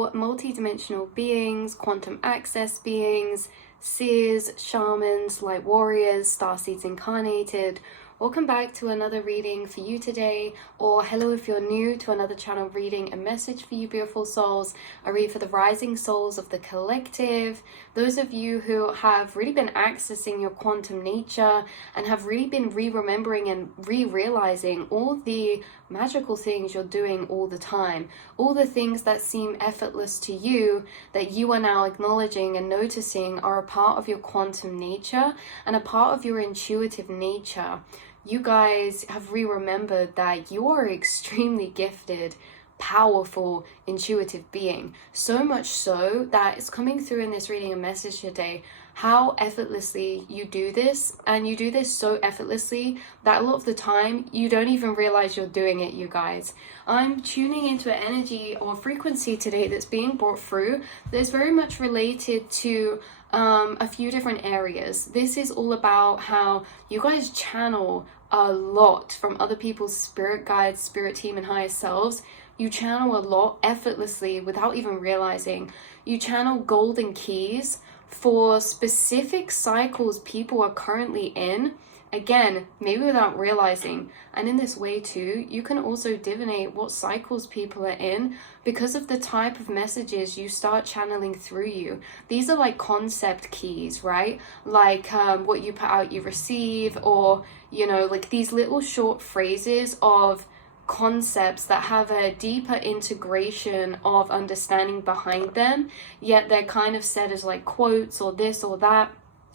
beautiful multidimensional beings, quantum access beings, seers, shamans, light warriors, starseeds incarnated. Welcome back to another reading for you today, or hello if you're new to another channel reading a message for you beautiful souls. I read for the rising souls of the collective, those of you who have really been accessing your quantum nature and have really been re-remembering and re-realizing all the magical things you're doing all the time, all the things that seem effortless to you that you are now acknowledging and noticing are a part of your quantum nature and a part of your intuitive nature. You guys have re-remembered that you are extremely gifted, powerful, intuitive being. So much so that it's coming through in this reading a message today, how effortlessly you do this. And you do this so effortlessly that a lot of the time you don't even realize you're doing it, you guys. I'm tuning into an energy or frequency today that's being brought through that's very much related to a few different areas. This is all about how you guys channel a lot from other people's spirit guides, spirit team, and higher selves. You channel a lot effortlessly without even realizing. You channel golden keys for specific cycles people are currently in. Again, maybe without realizing. And in this way too, you can also divinate what cycles people are in because of the type of messages you start channeling through you. These are like concept keys, right? Like what you put out, you receive, or, you know, like these little short phrases of concepts that have a deeper integration of understanding behind them, yet they're kind of said as like quotes or this or that.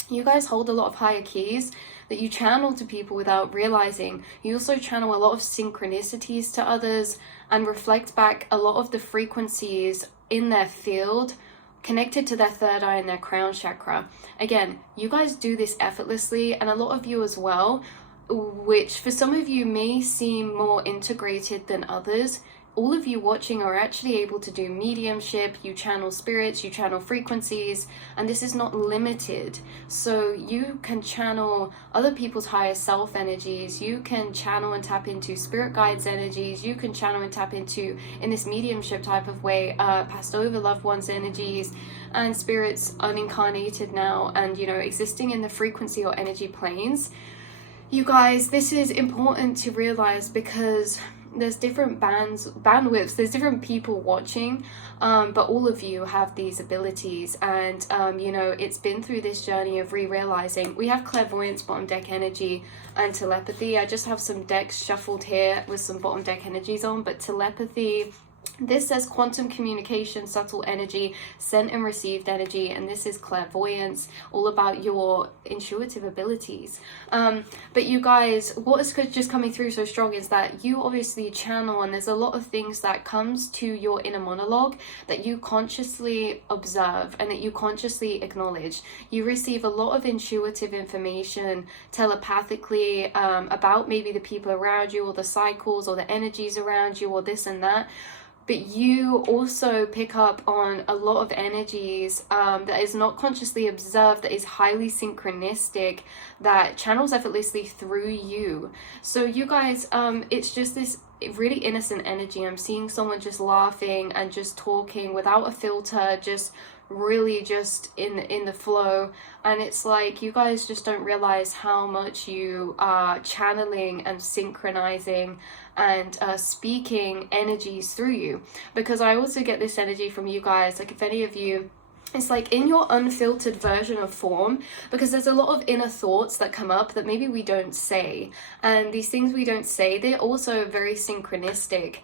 You guys hold a lot of higher keys that you channel to people without realizing. You also channel a lot of synchronicities to others and reflect back a lot of the frequencies in their field connected to their third eye and their crown chakra. Again, you guys do this effortlessly, and a lot of you as well, which for some of you may seem more integrated than others. All of you watching are actually able to do mediumship, you channel spirits, you channel frequencies, and this is not limited. So you can channel other people's higher self energies, you can channel and tap into spirit guides energies, you can channel and tap into, in this mediumship type of way, passed over loved ones energies, and spirits unincarnated now, and, you know, existing in the frequency or energy planes. You guys, this is important to realize because there's different bandwidths, there's different people watching, but all of you have these abilities, and you know, it's been through this journey of re-realizing. We have clairvoyance, bottom deck energy, and telepathy. I just have some decks shuffled here with some bottom deck energies on, but telepathy, this says quantum communication, subtle energy, sent and received energy, and this is clairvoyance, all about your intuitive abilities. But you guys, what is just coming through so strong is that you obviously channel, and there's a lot of things that comes to your inner monologue that you consciously observe and that you consciously acknowledge. You receive a lot of intuitive information telepathically about maybe the people around you, or the cycles, or the energies around you, or this and that. But you also pick up on a lot of energies that is not consciously observed, that is highly synchronistic, that channels effortlessly through you. So you guys, it's just this really innocent energy. I'm seeing someone just laughing and just talking without a filter, just really just in the flow, and it's like you guys just don't realize how much you are channeling and synchronizing and speaking energies through you. Because I also get this energy from you guys, like if any of you, it's like in your unfiltered version of form, because there's a lot of inner thoughts that come up that maybe we don't say, and these things we don't say, they're also very synchronistic.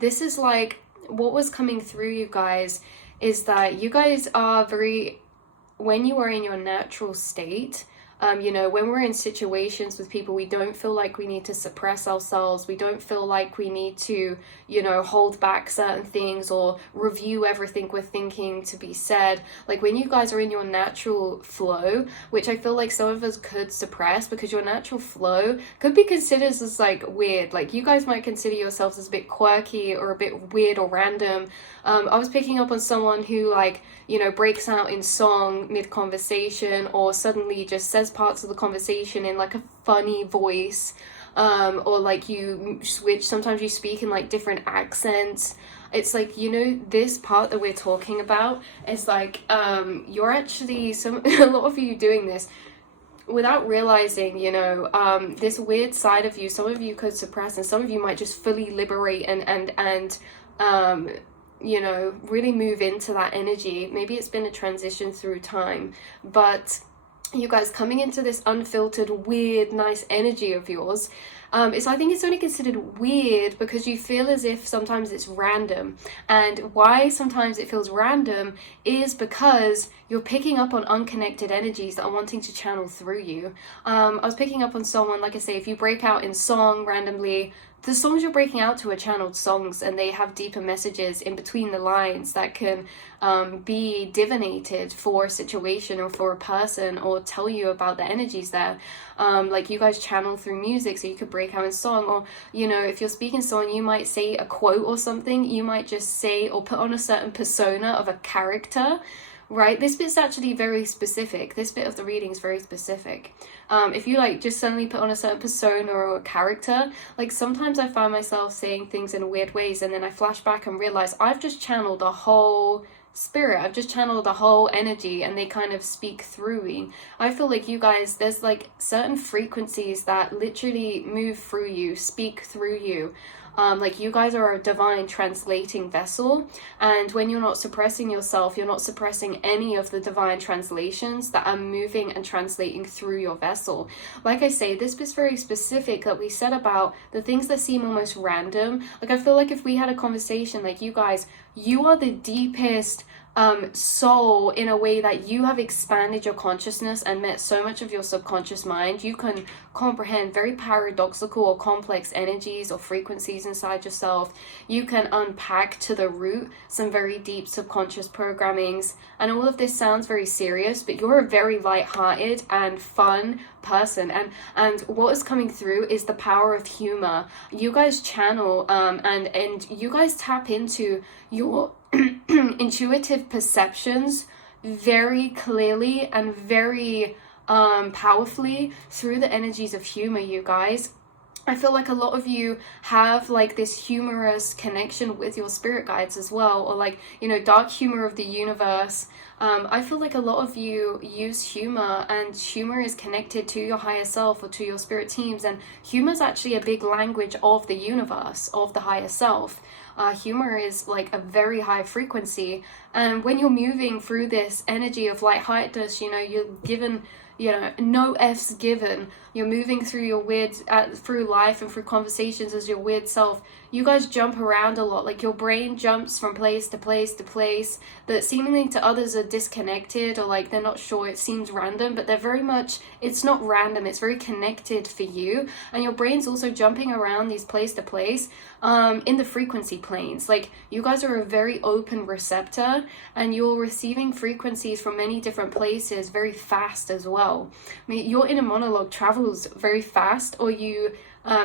This is like what was coming through you guys is that you guys are very, when you are in your natural state, you know, when we're in situations with people, we don't feel like we need to suppress ourselves. We don't feel like we need to, you know, hold back certain things or review everything we're thinking to be said. Like when you guys are in your natural flow, which I feel like some of us could suppress, because your natural flow could be considered as like weird. Like you guys might consider yourselves as a bit quirky or a bit weird or random. I was picking up on someone who, like, you know, breaks out in song mid-conversation, or suddenly just says parts of the conversation in like a funny voice, or like you switch, sometimes you speak in like different accents. It's like, you know, this part that we're talking about is like, you're actually, a lot of you doing this without realizing, you know, this weird side of you, some of you could suppress, and some of you might just fully liberate and you know, really move into that energy. Maybe it's been a transition through time, but you guys coming into this unfiltered, weird, nice energy of yours, I think it's only considered weird because you feel as if sometimes it's random. And why sometimes it feels random is because you're picking up on unconnected energies that are wanting to channel through you. I was picking up on someone, like I say, if you break out in song randomly, the songs you're breaking out to are channeled songs, and they have deeper messages in between the lines that can be divinated for a situation or for a person, or tell you about the energies there. Like you guys channel through music, so you could break out in song, or, you know, if you're speaking someone, you might say a quote or something, you might just say or put on a certain persona of a character. Right, this bit's actually very specific. This bit of the reading is very specific. If you like just suddenly put on a certain persona or a character, like sometimes I find myself saying things in weird ways, and then I flash back and realize I've just channeled a whole spirit, I've just channeled a whole energy, and they kind of speak through me. I feel like you guys, there's like certain frequencies that literally move through you, speak through you. Like you guys are a divine translating vessel, and when you're not suppressing yourself, you're not suppressing any of the divine translations that are moving and translating through your vessel. Like I say, this is very specific that we said about the things that seem almost random. Like I feel like if we had a conversation, like you guys, you are the deepest soul in a way that you have expanded your consciousness and met so much of your subconscious mind. You can comprehend very paradoxical or complex energies or frequencies inside yourself. You can unpack to the root some very deep subconscious programmings, and all of this sounds very serious, but you're a very light-hearted and fun person, and what is coming through is the power of humor. You guys channel and you guys tap into your intuitive perceptions very clearly and very powerfully through the energies of humor, you guys. I feel like a lot of you have like this humorous connection with your spirit guides as well, or like, you know, dark humor of the universe. I feel like a lot of you use humor, and humor is connected to your higher self or to your spirit teams, and humor is actually a big language of the universe, of the higher self. Humor is like a very high frequency, and when you're moving through this energy of lightheartedness, you know, you're given, you know, no F's given. You're moving through your weird, through life and through conversations as your weird self. You guys jump around a lot. Like your brain jumps from place to place to place that seemingly to others are disconnected, or like they're not sure. It seems random, but they're very much, it's not random. It's very connected for you. And your brain's also jumping around these place to place in the frequency planes. Like you guys are a very open receptor, and you're receiving frequencies from many different places very fast as well. I mean, your inner monologue travels very fast, or you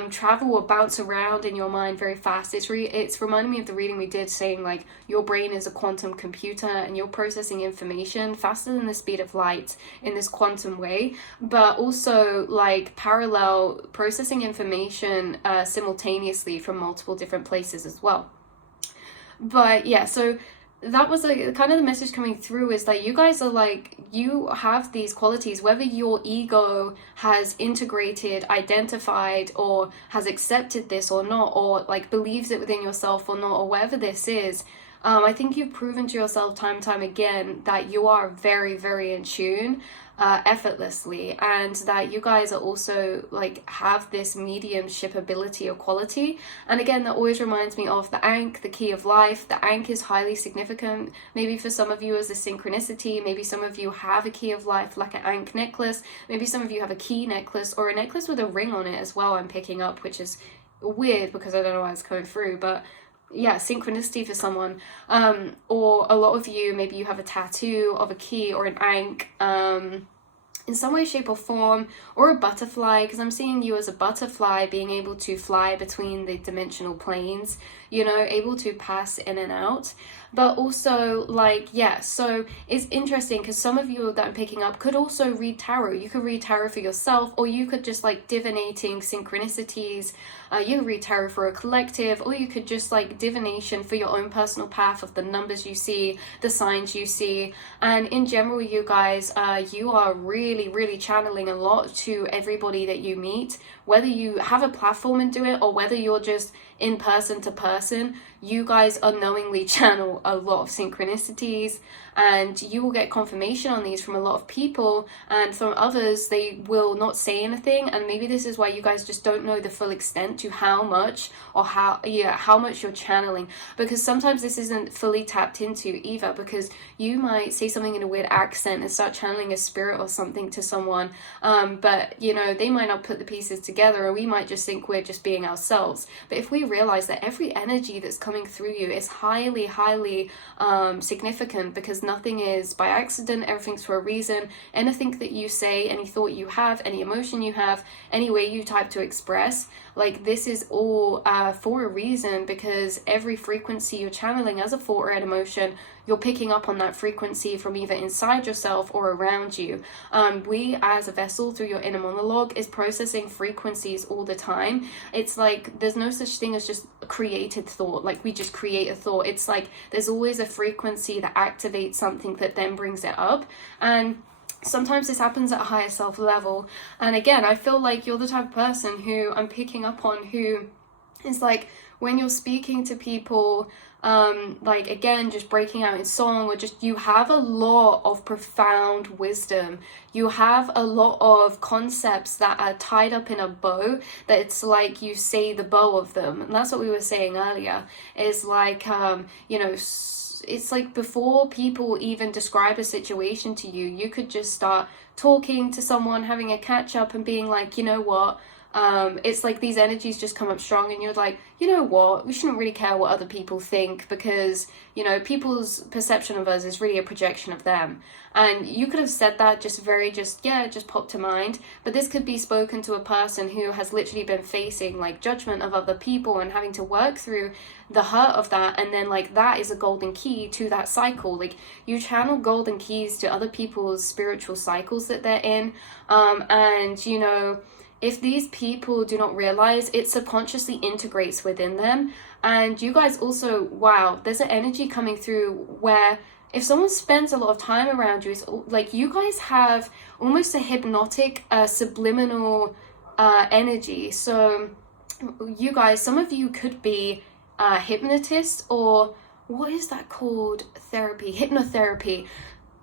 travel or bounce around in your mind very fast. It's reminding me of the reading we did, saying like your brain is a quantum computer and you're processing information faster than the speed of light in this quantum way, but also like parallel processing information simultaneously from multiple different places as well. But yeah, so that was like kind of the message coming through, is that you guys are like, you have these qualities, whether your ego has integrated, identified, or has accepted this or not, or like believes it within yourself or not, or whatever this is. I think you've proven to yourself time and time again that you are very, very in tune, effortlessly, and that you guys are also like have this mediumship ability or quality. And again, that always reminds me of the Ankh, the key of life. The Ankh is highly significant, maybe for some of you as a synchronicity, maybe some of you have a key of life like an Ankh necklace, maybe some of you have a key necklace or a necklace with a ring on it as well, I'm picking up, which is weird because I don't know why it's coming through, but yeah, synchronicity for someone. Or a lot of you, maybe you have a tattoo of a key or an Ankh in some way, shape or form, or a butterfly, because I'm seeing you as a butterfly being able to fly between the dimensional planes. you know, able to pass in and out. But also, like, yeah, so it's interesting because some of you that I'm picking up could also read tarot. You could read tarot for yourself, or you could just like divinating synchronicities. You could read tarot for a collective, or you could just like divination for your own personal path of the numbers you see, the signs you see. And in general, you guys, you are really, really channeling a lot to everybody that you meet, whether you have a platform and do it, or whether you're just in person to person. You guys unknowingly channel a lot of synchronicities, and you will get confirmation on these from a lot of people, and from others they will not say anything. And maybe this is why you guys just don't know the full extent to how much, or how much you're channeling, because sometimes this isn't fully tapped into either, because you might say something in a weird accent and start channeling a spirit or something to someone, but you know, they might not put the pieces together, or we might just think we're just being ourselves. But if we realize that every energy that's coming through you is highly significant, because nothing is by accident, everything's for a reason. Anything that you say, any thought you have, any emotion you have, any way you type to express, like this is all for a reason, because every frequency you're channeling as a thought or an emotion, you're picking up on that frequency from either inside yourself or around you. We as a vessel, through your inner monologue, is processing frequencies all the time. It's like there's no such thing as just a created thought, like we just create a thought. It's like there's always a frequency that activates something that then brings it up. And sometimes this happens at a higher self level. And again, I feel like you're the type of person who I'm picking up on, who is like, when you're speaking to people, like again, just breaking out in song, or just, you have a lot of profound wisdom. You have a lot of concepts that are tied up in a bow, that it's like you say the bow of them. And that's what we were saying earlier, is like, you know, it's like before people even describe a situation to you, you could just start talking to someone, having a catch up and being like, you know what, it's like these energies just come up strong, and you're like, you know what, we shouldn't really care what other people think, because, you know, people's perception of us is really a projection of them. And you could have said that just popped to mind, but this could be spoken to a person who has literally been facing like judgment of other people and having to work through the hurt of that. And then like that is a golden key to that cycle. Like you channel golden keys to other people's spiritual cycles that they're in, and you know, if these people do not realize, it subconsciously integrates within them. And you guys also, wow, there's an energy coming through where if someone spends a lot of time around you, it's like you guys have almost a hypnotic, subliminal energy. So you guys, some of you could be hypnotists, or what is that called? Therapy, hypnotherapy.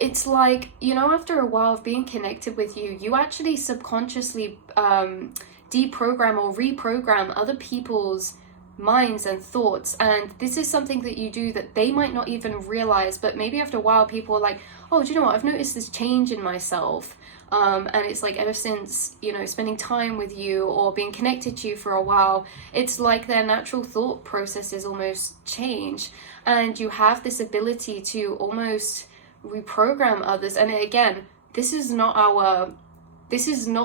It's like, you know, after a while of being connected with you, you actually subconsciously deprogram or reprogram other people's minds and thoughts. And this is something that you do that they might not even realize, but maybe after a while people are like, oh, do you know what, I've noticed this change in myself. And it's like ever since, you know, spending time with you or being connected to you for a while, it's like their natural thought processes almost change. And you have this ability to almost reprogram others. And again, this is not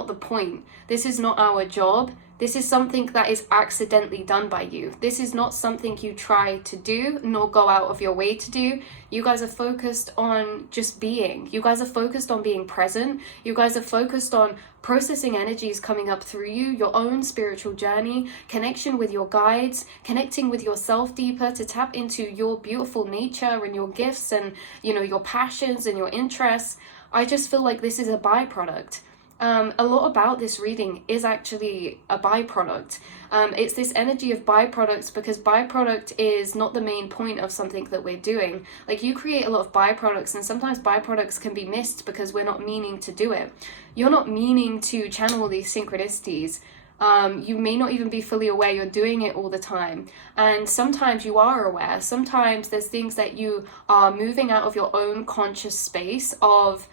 the point. This is not our job. This is something that is accidentally done by you. This is not something you try to do, nor go out of your way to do. You guys are focused on just being. You guys are focused on being present. You guys are focused on processing energies coming up through you, your own spiritual journey, connection with your guides, connecting with yourself deeper to tap into your beautiful nature and your gifts and, you know, your passions and your interests. I just feel like this is a byproduct. A lot about this reading is actually a byproduct. It's this energy of byproducts, because byproduct is not the main point of something that we're doing. Like you create a lot of byproducts, and sometimes byproducts can be missed because we're not meaning to do it. You're not meaning to channel these synchronicities. You may not even be fully aware you're doing it all the time. And sometimes you are aware. Sometimes there's things that you are moving out of your own conscious space of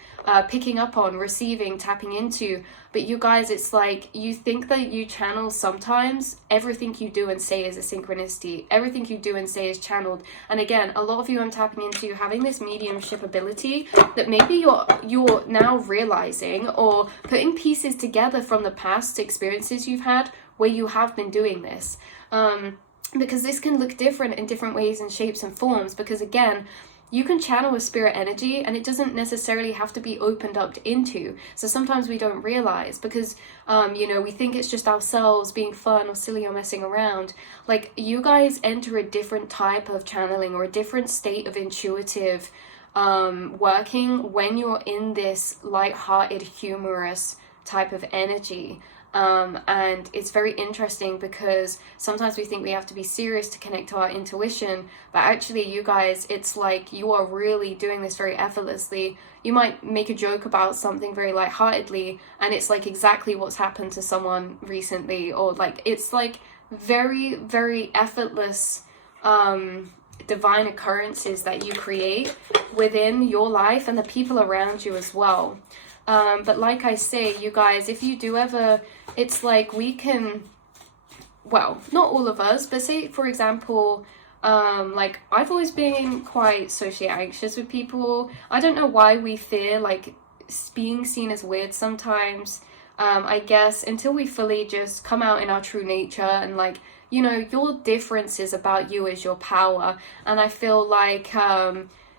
picking up on, receiving, tapping into. But you guys, it's like you think that you channel sometimes. Everything you do and say is a synchronicity. Everything you do and say is channeled. And again, a lot of you I'm tapping into having this mediumship ability that maybe you're now realizing or putting pieces together from the past experiences you've had where you have been doing this. because this can look different in different ways and shapes and forms, because again, you can channel a spirit energy and it doesn't necessarily have to be opened up into. So sometimes we don't realize because, you know, we think it's just ourselves being fun or silly or messing around. Like, you guys enter a different type of channeling or a different state of intuitive working when you're in this light-hearted, humorous type of energy. And it's very interesting because sometimes we think we have to be serious to connect to our intuition, but actually, you guys, it's like you are really doing this very effortlessly. You might make a joke about something very lightheartedly, and it's like exactly what's happened to someone recently, or like it's like very, very effortless divine occurrences that you create within your life and the people around you as well. But like I say, you guys, if you do ever, it's like we can, well, not all of us, but say, for example, like I've always been quite socially anxious with people. I don't know why we fear like being seen as weird sometimes. I guess until we fully just come out in our true nature and like, you know, your difference is about you is your power. And I feel like,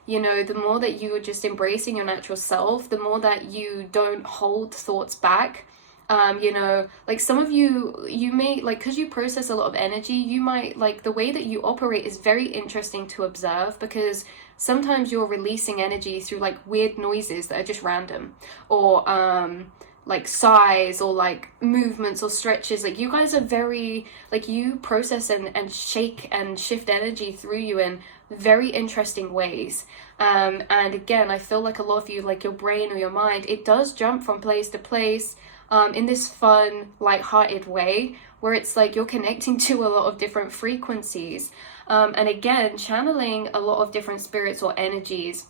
you know, the more that you are just embracing your natural self, the more that you don't hold thoughts back. You know, like some of you may, like, because you process a lot of energy, you might, like, the way that you operate is very interesting to observe, because sometimes you're releasing energy through, like, weird noises that are just random, or, like, sighs, or, like, movements or stretches. Like, you guys are very, like, you process and shake and shift energy through you in very interesting ways. And again, I feel like a lot of you, like your brain or your mind, it does jump from place to place in this fun, light-hearted way, where it's like you're connecting to a lot of different frequencies. And again, channeling a lot of different spirits or energies.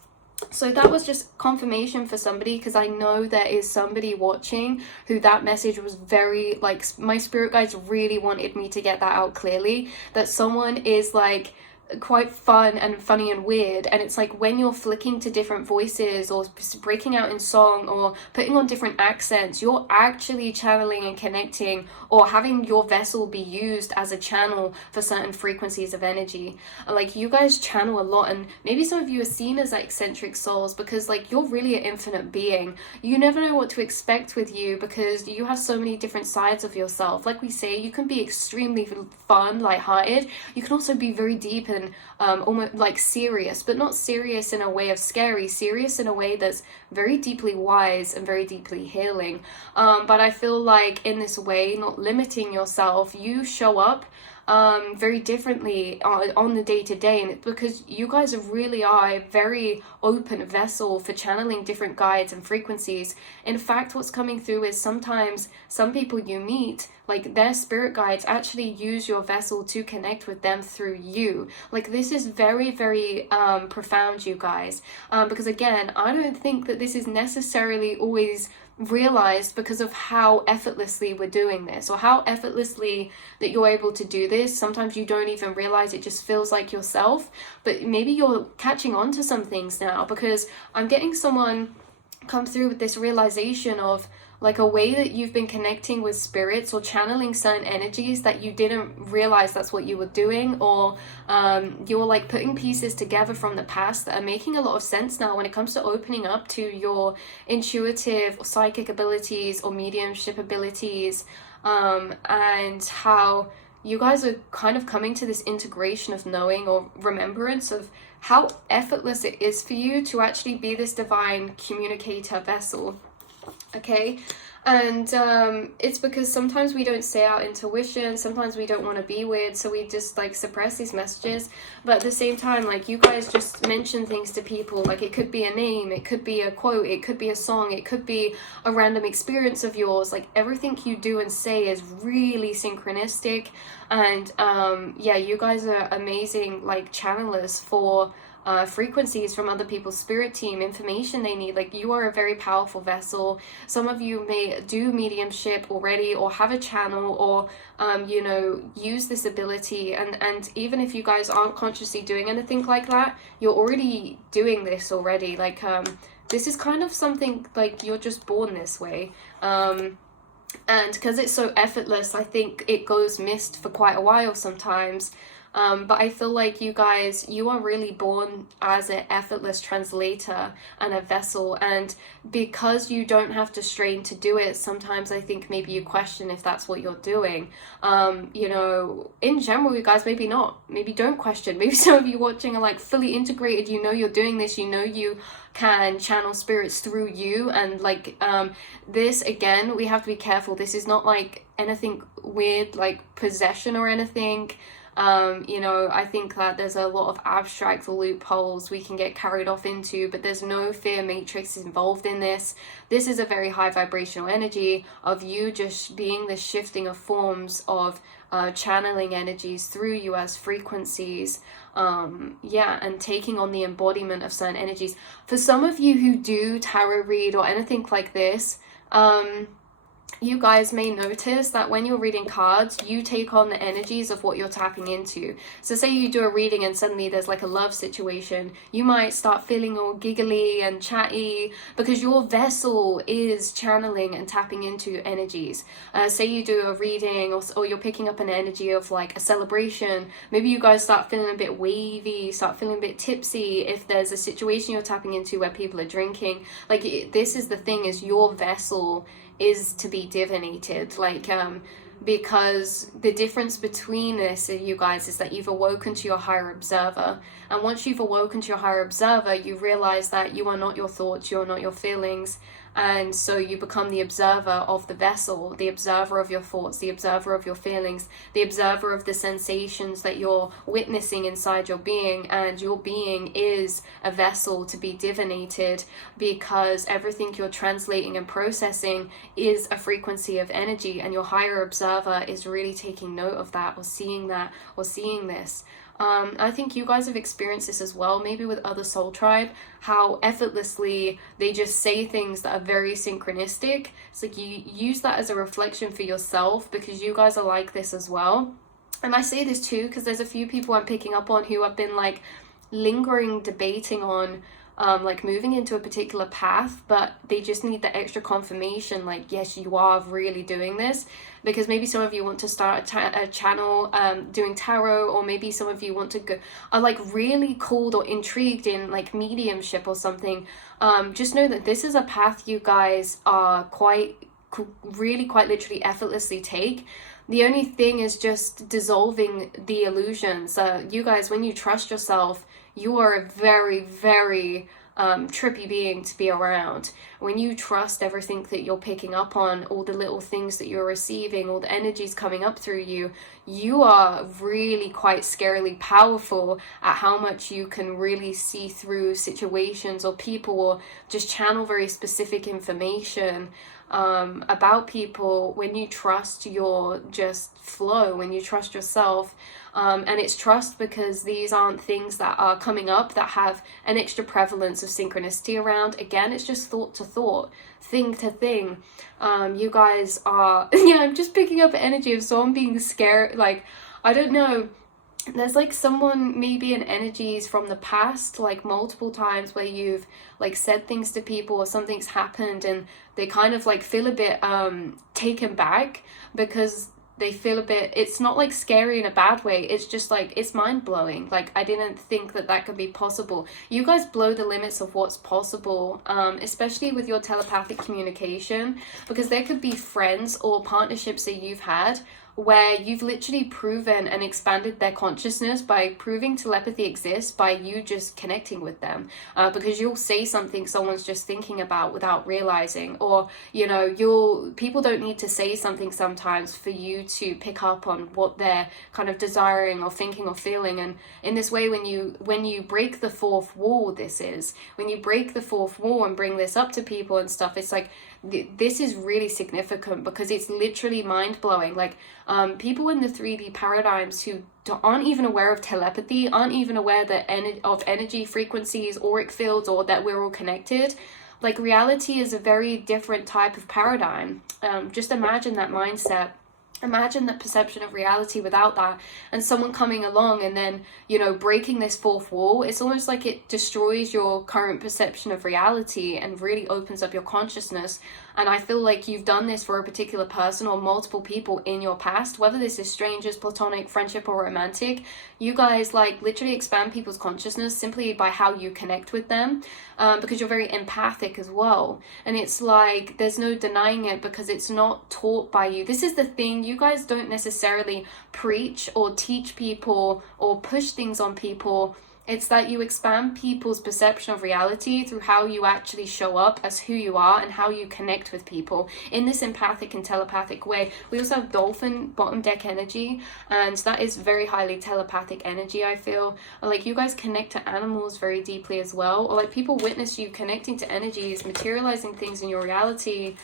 So that was just confirmation for somebody, because I know there is somebody watching who that message was very, like, my spirit guides really wanted me to get that out clearly, that someone is like quite fun and funny and weird, and it's like when you're flicking to different voices or breaking out in song or putting on different accents, you're actually channeling and connecting, or having your vessel be used as a channel for certain frequencies of energy. Like, you guys channel a lot, and maybe some of you are seen as eccentric souls because, like, you're really an infinite being. You never know what to expect with you because you have so many different sides of yourself. Like we say, you can be extremely fun, lighthearted. You can also be very deep and almost like serious, but not serious in a way of scary, serious in a way that's very deeply wise and very deeply healing. But I feel like in this way, not limiting yourself, you show up very differently on the day-to-day, and it's because you guys really are a very open vessel for channeling different guides and frequencies. In fact, what's coming through is sometimes some people you meet, like, their spirit guides actually use your vessel to connect with them through you. Like, this is very, very profound, you guys, because again, I don't think that this is necessarily always realized because of how effortlessly we're doing this, or how effortlessly that you're able to do this. Sometimes you don't even realize, it just feels like yourself, but maybe you're catching on to some things now, because I'm getting someone come through with this realization of like a way that you've been connecting with spirits or channeling certain energies that you didn't realize that's what you were doing, or you're like putting pieces together from the past that are making a lot of sense now when it comes to opening up to your intuitive or psychic abilities or mediumship abilities, and how you guys are kind of coming to this integration of knowing or remembrance of how effortless it is for you to actually be this divine communicator vessel. Okay, and it's because sometimes we don't say our intuition, sometimes we don't want to be weird, so we just like suppress these messages. But at the same time, like, you guys just mention things to people, like it could be a name, it could be a quote, it could be a song, it could be a random experience of yours. Like, everything you do and say is really synchronistic. And yeah, you guys are amazing, like, channelers for frequencies from other people's spirit team, information they need. Like, you are a very powerful vessel. Some of you may do mediumship already, or have a channel, or you know, use this ability, and even if you guys aren't consciously doing anything like that, you're already doing this already. Like, this is kind of something, like, you're just born this way. And because it's so effortless, I think it goes missed for quite a while sometimes. But I feel like you guys, you are really born as an effortless translator and a vessel. And because you don't have to strain to do it, sometimes I think maybe you question if that's what you're doing. You know, in general, you guys, maybe not. Maybe don't question. Maybe some of you watching are like fully integrated. You know you're doing this. You know you can channel spirits through you. And like this, again, we have to be careful. This is not like anything weird, like possession or anything. You know, I think that there's a lot of abstract loopholes we can get carried off into, but there's no fear matrix involved in this. This is a very high vibrational energy of you just being the shifting of forms of channeling energies through you as frequencies. Yeah, and taking on the embodiment of certain energies. For some of you who do tarot read or anything like this, you guys may notice that when you're reading cards, you take on the energies of what you're tapping into. So say you do a reading and suddenly there's like a love situation, you might start feeling all giggly and chatty because your vessel is channeling and tapping into energies. Say you do a reading or you're picking up an energy of like a celebration, maybe you guys start feeling a bit wavy, start feeling a bit tipsy if there's a situation you're tapping into where people are drinking. Like this is the thing, is your vessel is to be divinated, like because the difference between this, you guys, is that you've awoken to your higher observer, and once you've awoken to your higher observer, you realize that you are not your thoughts, you're not your feelings, and so you become the observer of the vessel, the observer of your thoughts, the observer of your feelings, the observer of the sensations that you're witnessing inside your being. And your being is a vessel to be divinated, because everything you're translating and processing is a frequency of energy, and your higher observer is really taking note of that, or seeing that, or seeing this. I think you guys have experienced this as well, maybe with other soul tribe, how effortlessly they just say things that are very synchronistic. It's like you use that as a reflection for yourself, because you guys are like this as well. And I say this too because there's a few people I'm picking up on who have been like lingering, debating on like moving into a particular path, but they just need the extra confirmation, like, yes, you are really doing this. Because maybe some of you want to start a channel doing tarot, or maybe some of you want to go, are like really called or intrigued in like mediumship or something. Just know that this is a path you guys are really quite literally effortlessly take. The only thing is just dissolving the illusions. You guys, when you trust yourself, you are a very, very trippy being to be around. When you trust everything that you're picking up on, all the little things that you're receiving, all the energies coming up through you, you are really quite scarily powerful at how much you can really see through situations or people, or just channel very specific information about people when you trust your just flow, when you trust yourself. And it's trust because these aren't things that are coming up that have an extra prevalence of synchronicity around. Again, it's just thought to thought, thing to thing. You guys are, yeah, I'm just picking up energy of someone being scared. Like, I don't know, there's like someone maybe in energies from the past, like multiple times where you've like said things to people or something's happened and they kind of like feel a bit taken back because they feel a bit, it's not like scary in a bad way, it's just like, it's mind-blowing. Like, I didn't think that that could be possible. You guys blow the limits of what's possible, especially with your telepathic communication, because there could be friends or partnerships that you've had where you've literally proven and expanded their consciousness by proving telepathy exists by you just connecting with them, because you'll say something someone's just thinking about without realizing, or you know, people don't need to say something sometimes for you to pick up on what they're kind of desiring or thinking or feeling. And in this way, when you break the fourth wall, when you break the fourth wall and bring this up to people and stuff, it's like, this is really significant because it's literally mind-blowing. Like people in the 3D paradigms who aren't even aware of telepathy, aren't even aware that of energy frequencies, auric fields, or that we're all connected. Like, reality is a very different type of paradigm. Just imagine that mindset. Imagine that perception of reality without that, and someone coming along and then, you know, breaking this fourth wall. It's almost like it destroys your current perception of reality and really opens up your consciousness. And I feel like you've done this for a particular person or multiple people in your past, whether this is strangers, platonic, friendship, or romantic. You guys like literally expand people's consciousness simply by how you connect with them, because you're very empathic as well. And it's like there's no denying it because it's not taught by you. This is the thing, you guys don't necessarily preach or teach people or push things on people. It's that you expand people's perception of reality through how you actually show up as who you are and how you connect with people in this empathic and telepathic way. We also have dolphin bottom deck energy, and that is very highly telepathic energy, I feel. Like you guys connect to animals very deeply as well, or like people witness you connecting to energies, materializing things in your reality.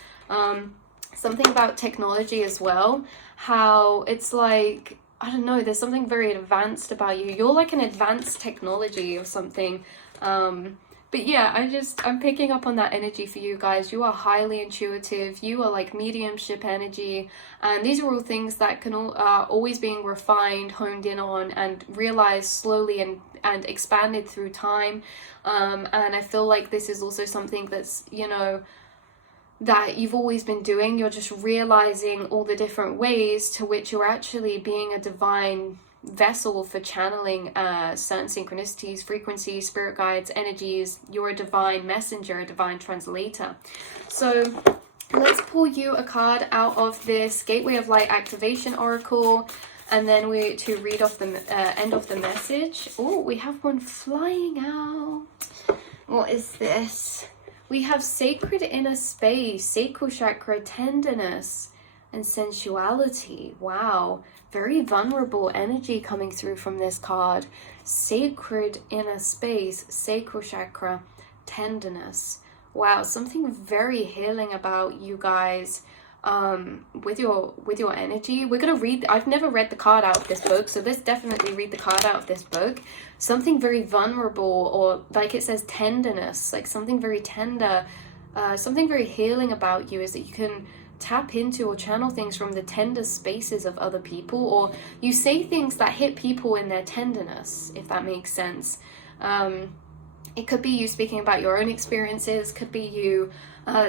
Something about technology as well, how it's like, I don't know, there's something very advanced about you. You're like an advanced technology or something. But yeah, I'm picking up on that energy for you guys. You are highly intuitive. You are like mediumship energy. And these are all things that can always being refined, honed in on, and realized slowly and expanded through time. And I feel like this is also something that's, you know, that you've always been doing. You're just realizing all the different ways to which you're actually being a divine vessel for channeling certain synchronicities, frequencies, spirit guides, energies. You're a divine messenger, a divine translator. So let's pull you a card out of this Gateway of Light Activation Oracle, and then we to read off the end of the message. Oh, we have one flying out. What is this? We have sacred inner space, sacral chakra, tenderness, and sensuality. Wow, very vulnerable energy coming through from this card. Sacred inner space, sacral chakra, tenderness. Wow, something very healing about you guys. With your energy. We're gonna read, I've never read the card out of this book, so let's definitely read the card out of this book. Something very vulnerable, or like it says tenderness, like something very tender, something very healing about you is that you can tap into or channel things from the tender spaces of other people, or you say things that hit people in their tenderness, if that makes sense. It could be you speaking about your own experiences, could be you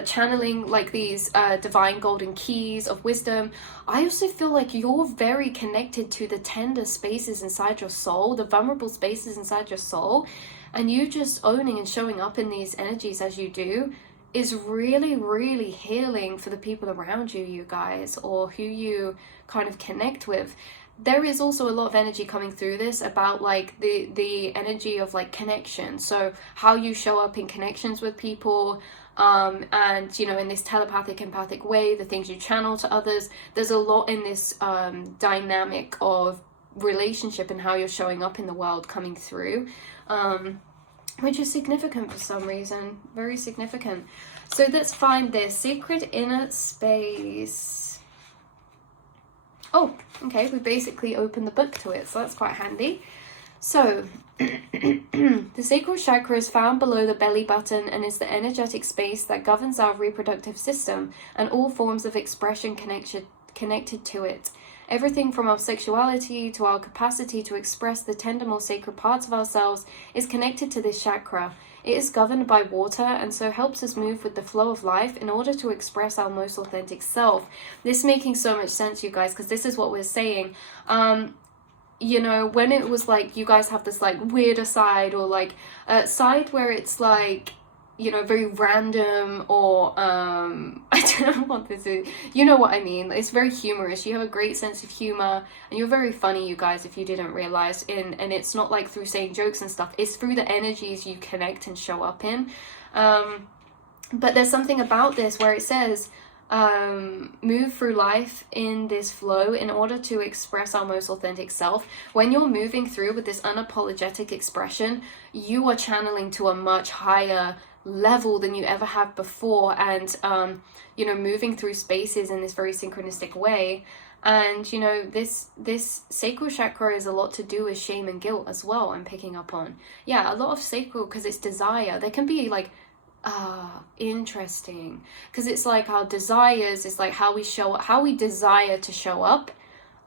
channeling like these divine golden keys of wisdom. I also feel like you're very connected to the tender spaces inside your soul, the vulnerable spaces inside your soul, and you just owning and showing up in these energies as you do is really, really healing for the people around you, you guys, or who you kind of connect with. There is also a lot of energy coming through this about like the energy of like connection. So how you show up in connections with people, and you know, in this telepathic, empathic way, the things you channel to others. There's a lot in this dynamic of relationship and how you're showing up in the world coming through, which is significant for some reason, very significant. So let's find this sacred inner space. Oh, okay, we basically opened the book to it, so that's quite handy. So, the sacral chakra is found below the belly button and is the energetic space that governs our reproductive system and all forms of expression connected to it. Everything from our sexuality to our capacity to express the tender, more sacred parts of ourselves is connected to this chakra. It is governed by water and so helps us move with the flow of life in order to express our most authentic self. This is making so much sense, you guys, because this is what we're saying. You know, when it was like you guys have this like weirder side, or like a side where it's like, you know, very random, or I don't know what this is, you know what I mean, it's very humorous. You have a great sense of humor and you're very funny, you guys, if you didn't realize. And it's not like through saying jokes and stuff, it's through the energies you connect and show up in. But there's something about this where it says move through life in this flow in order to express our most authentic self. When you're moving through with this unapologetic expression, you are channeling to a much higher level than you ever have before, and you know, moving through spaces in this very synchronistic way. And you know, this sacral chakra is a lot to do with shame and guilt as well. I'm picking up on, yeah, a lot of sacral, because it's desire. There can be like interesting, because it's like our desires is like how we show up, how we desire to show up,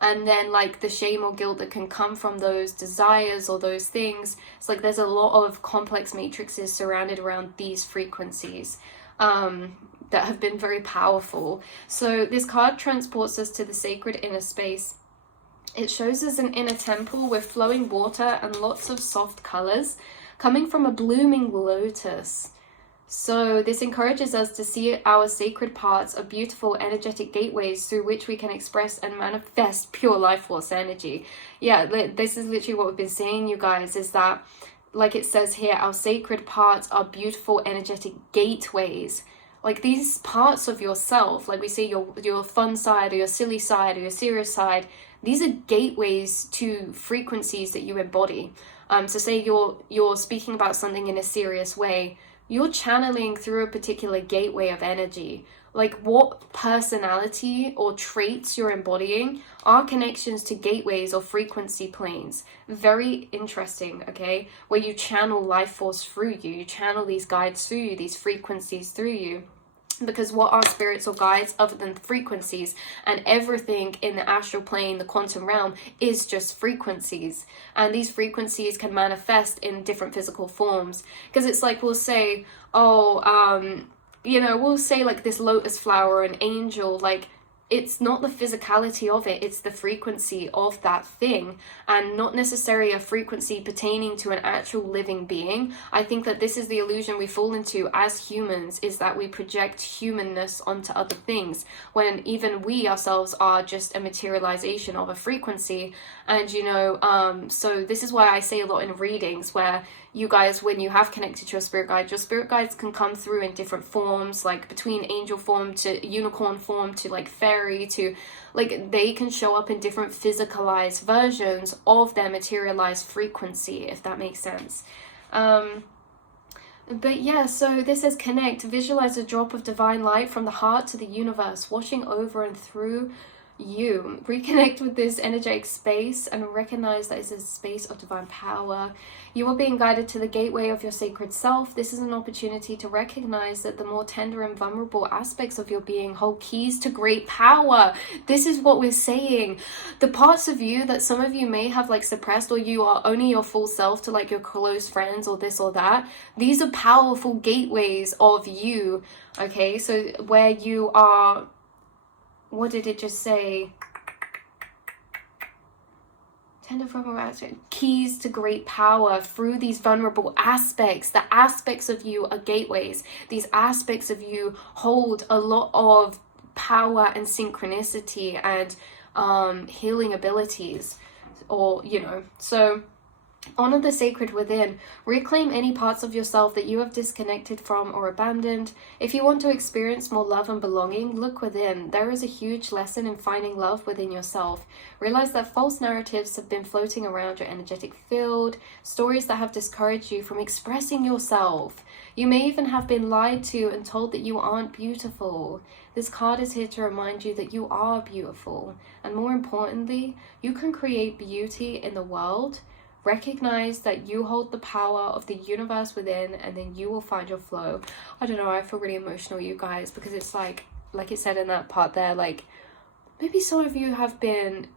and then like the shame or guilt that can come from those desires or those things. It's like there's a lot of complex matrices surrounded around these frequencies. that have been very powerful. So this card transports us to the sacred inner space. It shows us an inner temple with flowing water and lots of soft colors coming from a blooming lotus. So this encourages us to see our sacred parts of beautiful energetic gateways through which we can express and manifest pure life force energy. Yeah, this is literally what we've been saying, you guys, is that, like it says here, our sacred parts are beautiful energetic gateways. Like these parts of yourself, like we say your fun side or your silly side or your serious side, these are gateways to frequencies that you embody. So say you're speaking about something in a serious way, you're channeling through a particular gateway of energy. Like what personality or traits you're embodying are connections to gateways or frequency planes. Very interesting, okay? Where you channel life force through you, you channel these guides through you, these frequencies through you. Because what are spirits or guides other than frequencies? And everything in the astral plane, the quantum realm, is just frequencies. And these frequencies can manifest in different physical forms. Because it's like we'll say, we'll say like this lotus flower, an angel, like it's not the physicality of it, it's the frequency of that thing, and not necessarily a frequency pertaining to an actual living being. I think that this is the illusion we fall into as humans, is that we project humanness onto other things, when even we ourselves are just a materialization of a frequency. And so this is why I say a lot in readings, where you guys, when you have connected to your spirit guides can come through in different forms, like between angel form to unicorn form to like fairy to like, they can show up in different physicalized versions of their materialized frequency, if that makes sense. But yeah, so this says connect, visualize a drop of divine light from the heart to the universe, washing over and through you. Reconnect with this energetic space and recognize that it's a space of divine power. You are being guided to the gateway of your sacred self. This is an opportunity to recognize that the more tender and vulnerable aspects of your being hold keys to great power. This is what we're saying. The parts of you that some of you may have like suppressed, or you are only your full self to like your close friends or this or that, these are powerful gateways of you. Okay, so where you are, what did it just say? Tender vulnerable aspects, keys to great power through these vulnerable aspects. The aspects of you are gateways. These aspects of you hold a lot of power and synchronicity and healing abilities, or so honor the sacred within. Reclaim any parts of yourself that you have disconnected from or abandoned. If you want to experience more love and belonging, look within. There is a huge lesson in finding love within yourself. Realize that false narratives have been floating around your energetic field, stories that have discouraged you from expressing yourself. You may even have been lied to and told that you aren't beautiful. This card is here to remind you that you are beautiful, and more importantly, you can create beauty in the world. Recognize that you hold the power of the universe within, and then you will find your flow. I don't know, I feel really emotional, you guys, because it's like it said in that part there, like, maybe some of you have been,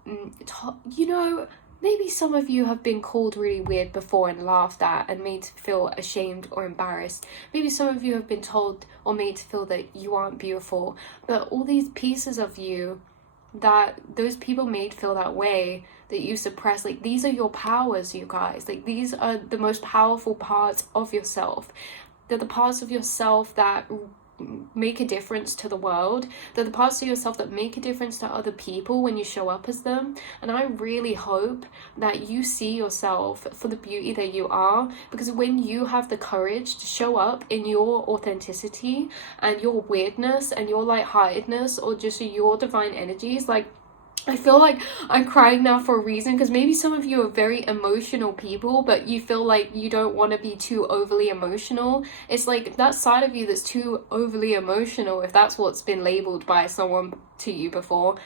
maybe some of you have been called really weird before and laughed at and made to feel ashamed or embarrassed. Maybe some of you have been told or made to feel that you aren't beautiful. But all these pieces of you that those people made feel that way, that you suppress, like, these are your powers, you guys. Like, these are the most powerful parts of yourself. They're the parts of yourself that make a difference to the world. They're the parts of yourself that make a difference to other people when you show up as them. And I really hope that you see yourself for the beauty that you are, because when you have the courage to show up in your authenticity and your weirdness and your lightheartedness, or just your divine energies, like, I feel like I'm crying now for a reason, because maybe some of you are very emotional people, but you feel like you don't want to be too overly emotional. It's like that side of you that's too overly emotional, if that's what's been labeled by someone to you before.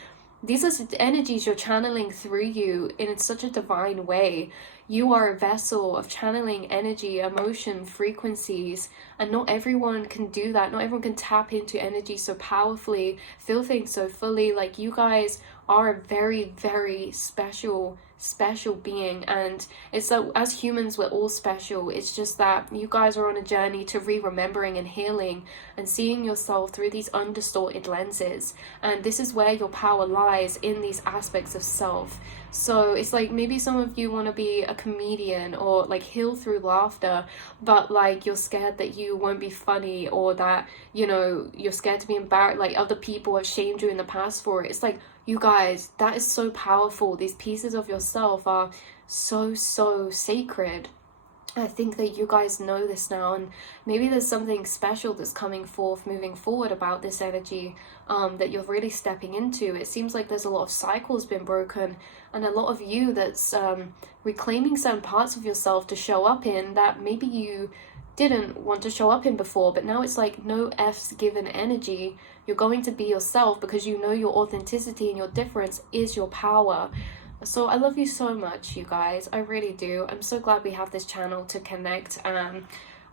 These are energies you're channeling through you in such a divine way. You are a vessel of channeling energy, emotion, frequencies, and not everyone can do that. Not everyone can tap into energy so powerfully, feel things so fully. Like, you guys are a very, very special special being. And it's like, as humans, we're all special. It's just that you guys are on a journey to remembering and healing and seeing yourself through these undistorted lenses. And this is where your power lies, in these aspects of self. So it's like, maybe some of you want to be a comedian or like heal through laughter, but like you're scared that you won't be funny, or that, you know, you're scared to be embarrassed, like other people have shamed you in the past for it. It's like, you guys, that is so powerful. These pieces of yourself are so, so sacred. I think that you guys know this now, and maybe there's something special that's coming forth moving forward about this energy that you're really stepping into. It seems like there's a lot of cycles been broken, and a lot of you that's reclaiming certain parts of yourself to show up in that maybe you didn't want to show up in before, but now it's like no F's given energy. You're going to be yourself because you know your authenticity and your difference is your power. So I love you so much, you guys. I really do. I'm so glad we have this channel to connect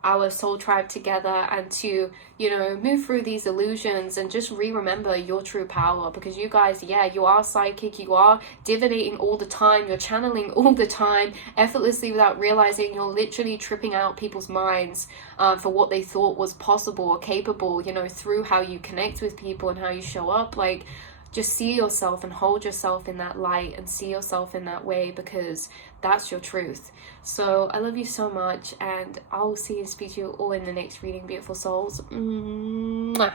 our soul tribe together, and to, you know, move through these illusions and just remember your true power. Because you guys, yeah, you are psychic, you are divinating all the time, you're channeling all the time, effortlessly, without realizing. You're literally tripping out people's minds for what they thought was possible or capable, you know, through how you connect with people and how you show up. Like, just see yourself and hold yourself in that light and see yourself in that way, because that's your truth. So I love you so much, and I will see and speak to you all in the next reading, beautiful souls. Mwah.